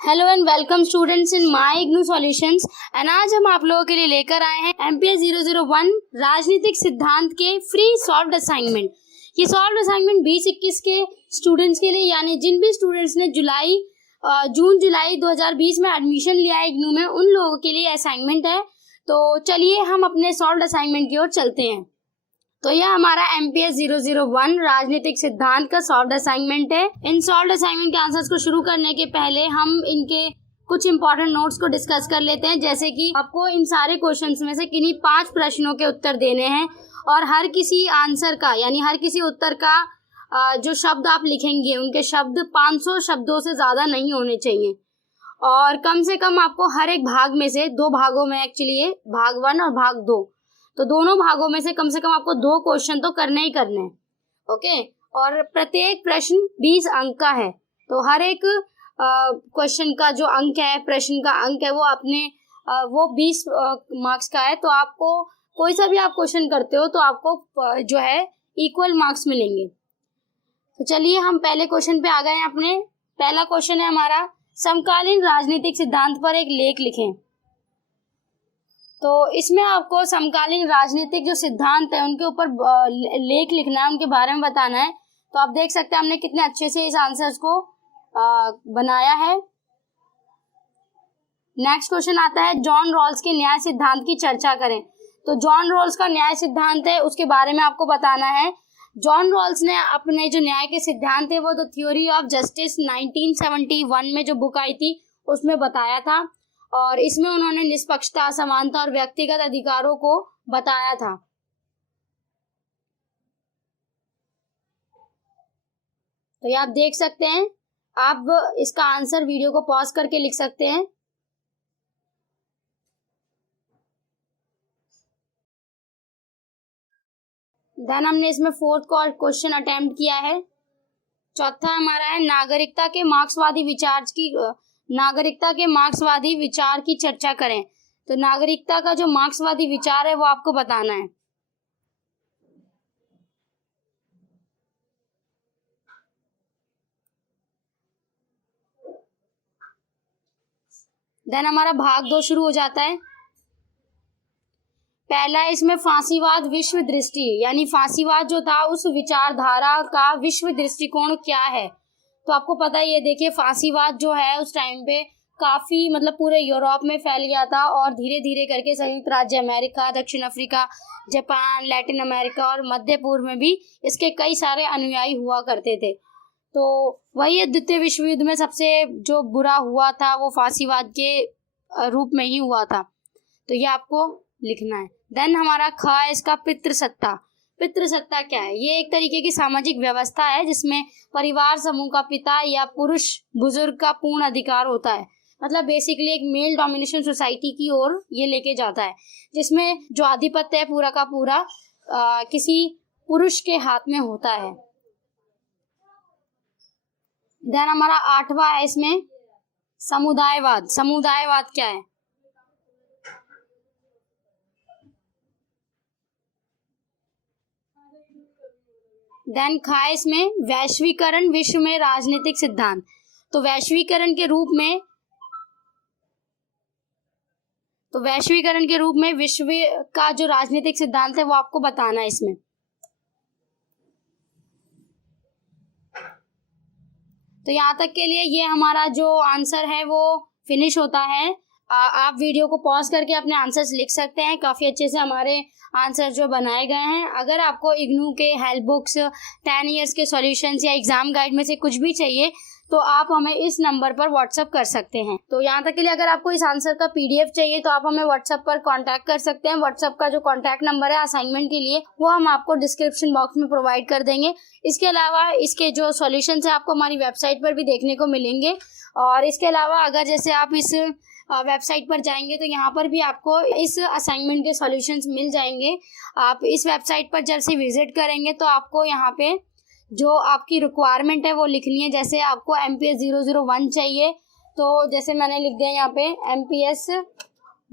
Hello and welcome students in my IGNOU solutions. And आज हम आप लोगों के लिए लेकर आए हैं एमपीएस 001 राजनीतिक सिद्धांत के फ्री सॉल्व्ड असाइनमेंट। ये सॉल्व्ड असाइनमेंट 2021 के स्टूडेंट्स के लिए, यानी जिन भी स्टूडेंट्स ने जून जुलाई 2020 में एडमिशन लिया है इग्नू में, उन लोगों के लिए असाइनमेंट है। तो चलिए हम अपने सॉल्व्ड असाइनमेंट की ओर चलते हैं। तो यह हमारा एमपीएस 001 राजनीतिक सिद्धांत का सॉल्व्ड असाइनमेंट है। इन सॉल्व्ड असाइनमेंट के आंसर्स को शुरू करने के पहले हम इनके कुछ इंपॉर्टेंट नोट्स को डिस्कस कर लेते हैं। जैसे कि आपको इन सारे क्वेश्चंस में से किन्हीं 5 प्रश्नों के उत्तर देने हैं और हर किसी आंसर का, यानी हर किसी उत्तर का जो शब्द आप लिखेंगे उनके शब्द 500 शब्दों से ज्यादा नहीं होने चाहिए। और कम से कम आपको हर एक भाग में से, 2 भागों में एक्चुअली ये भाग 1 और भाग 2, तो दोनों भागों में से कम आपको 2 क्वेश्चन तो करने ही करने हैं। ओके, और प्रत्येक प्रश्न 20 अंक का है। तो हर एक क्वेश्चन का जो अंक है, प्रश्न का अंक है, वो अपने वो 20 मार्क्स का है। तो आपको कोई सा भी आप क्वेश्चन करते हो तो आपको जो है इक्वल मार्क्स मिलेंगे। तो चलिए हम पहले क्वेश्चन पे आ गए हैं अपने। पहला क्वेश्चन है हमारा, समकालीन राजनीतिक सिद्धांत पर एक लेख लिखें। तो इसमें आपको समकालीन राजनीतिक जो सिद्धांत है उनके ऊपर लेख लिखना है, उनके बारे में बताना है। तो आप देख सकते हैं हमने कितने अच्छे से इस आंसर्स को बनाया है। नेक्स्ट क्वेश्चन आता है, जॉन रॉल्स के न्याय सिद्धांत की चर्चा करें। तो जॉन रॉल्स का न्याय सिद्धांत है, उसके बारे में आपको बताना है। जॉन रॉल्स ने अपने जो न्याय के सिद्धांत है वो द थ्योरी ऑफ जस्टिस 1971 में जो बुक आई थी उसमें बताया था। और इसमें उन्होंने निष्पक्षता, समानता और व्यक्तिगत अधिकारों को बताया था। तो ये आप देख सकते हैं, आप इसका आंसर वीडियो को पॉज करके लिख सकते हैं। देन हमने इसमें 4th क्वेश्चन अटेम्प्ट किया है। चौथा हमारा है, नागरिकता के मार्क्सवादी विचार की चर्चा करें। तो नागरिकता का जो मार्क्सवादी विचार है वो आपको बताना है। देन हमारा भाग 2 शुरू हो जाता है। पहला इसमें फांसीवाद विश्व दृष्टि, यानी फांसीवाद जो था उस विचारधारा का विश्व दृष्टिकोण क्या है। तो आपको पता है, ये देखिए फांसीवाद जो है उस टाइम पे काफी पूरे यूरोप में फैल गया था और धीरे धीरे करके संयुक्त राज्य अमेरिका, दक्षिण अफ्रीका, जापान, लैटिन अमेरिका और मध्य पूर्व में भी इसके कई सारे अनुयायी हुआ करते थे। तो वही द्वितीय विश्व युद्ध में सबसे जो बुरा हुआ था वो फांसीवाद के रूप में ही हुआ था। तो ये आपको लिखना है। देन हमारा ख है इसका, पितृसत्ता। पितृसत्ता क्या है? ये एक तरीके की सामाजिक व्यवस्था है जिसमें परिवार समूह का पिता या पुरुष बुजुर्ग का पूर्ण अधिकार होता है। मतलब बेसिकली एक मेल डोमिनेशन सोसाइटी की ओर ये लेके जाता है, जिसमें जो आधिपत्य है पूरा का पूरा किसी पुरुष के हाथ में होता है। देन हमारा 8वां है इसमें, समुदायवाद। समुदायवाद क्या है? देन खा इसमें, वैश्वीकरण विश्व में राजनीतिक सिद्धांत। तो वैश्वीकरण के रूप में विश्व का जो राजनीतिक सिद्धांत है वो आपको बताना है इसमें। तो यहाँ तक के लिए ये हमारा जो आंसर है वो फिनिश होता है। आप वीडियो को पॉज करके अपने आंसर्स लिख सकते हैं। काफ़ी अच्छे से हमारे आंसर जो बनाए गए हैं। अगर आपको इग्नू के हेल्प बुक्स, 10 ईयर्स के सॉल्यूशंस या एग्जाम गाइड में से कुछ भी चाहिए तो आप हमें इस नंबर पर व्हाट्सअप कर सकते हैं। तो यहाँ तक के लिए अगर आपको इस आंसर का PDF चाहिए तो आप हमें व्हाट्सअप पर कांटेक्ट कर सकते हैं। व्हाट्सअप का जो कांटेक्ट नंबर है असाइनमेंट के लिए वो हम आपको डिस्क्रिप्शन बॉक्स में प्रोवाइड कर देंगे। इसके अलावा इसके जो सॉल्यूशंस है आपको हमारी वेबसाइट पर भी देखने को मिलेंगे। और इसके अलावा अगर जैसे आप इस वेबसाइट पर जाएंगे तो यहाँ पर भी आपको इस असाइनमेंट के सॉल्यूशंस मिल जाएंगे। आप इस वेबसाइट पर जब से विजिट करेंगे तो आपको यहाँ पे जो आपकी रिक्वायरमेंट है वो लिखनी है। जैसे आपको MPS 001 चाहिए तो जैसे मैंने लिख दिया यहाँ पे MPS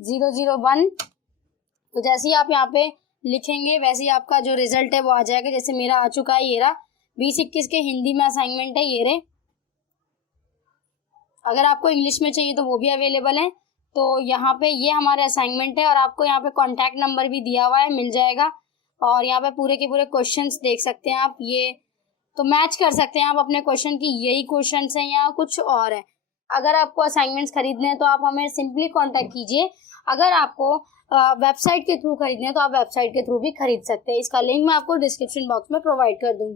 001। तो जैसे ही आप यहाँ पे लिखेंगे वैसे ही आपका जो रिजल्ट है वो आ जाएगा। जैसे मेरा आ चुका है, ये रहा 2021 के हिंदी में असाइनमेंट है, ये रहे। अगर आपको इंग्लिश में चाहिए तो वो भी अवेलेबल है। तो यहाँ पे ये हमारे असाइनमेंट है और आपको यहाँ पे कॉन्टैक्ट नंबर भी दिया हुआ है, मिल जाएगा। और यहाँ पे पूरे के पूरे क्वेश्चंस देख सकते हैं आप, ये तो मैच कर सकते हैं आप अपने क्वेश्चन की, यही क्वेश्चंस हैं या कुछ और है। अगर आपको असाइनमेंट्स खरीदने हैं तो आप हमें सिंपली कांटेक्ट कीजिए। अगर आपको वेबसाइट के थ्रू खरीदने हैं तो आप वेबसाइट के थ्रू भी खरीद सकते हैं। इसका लिंक मैं आपको डिस्क्रिप्शन बॉक्स में प्रोवाइड कर दूंगी।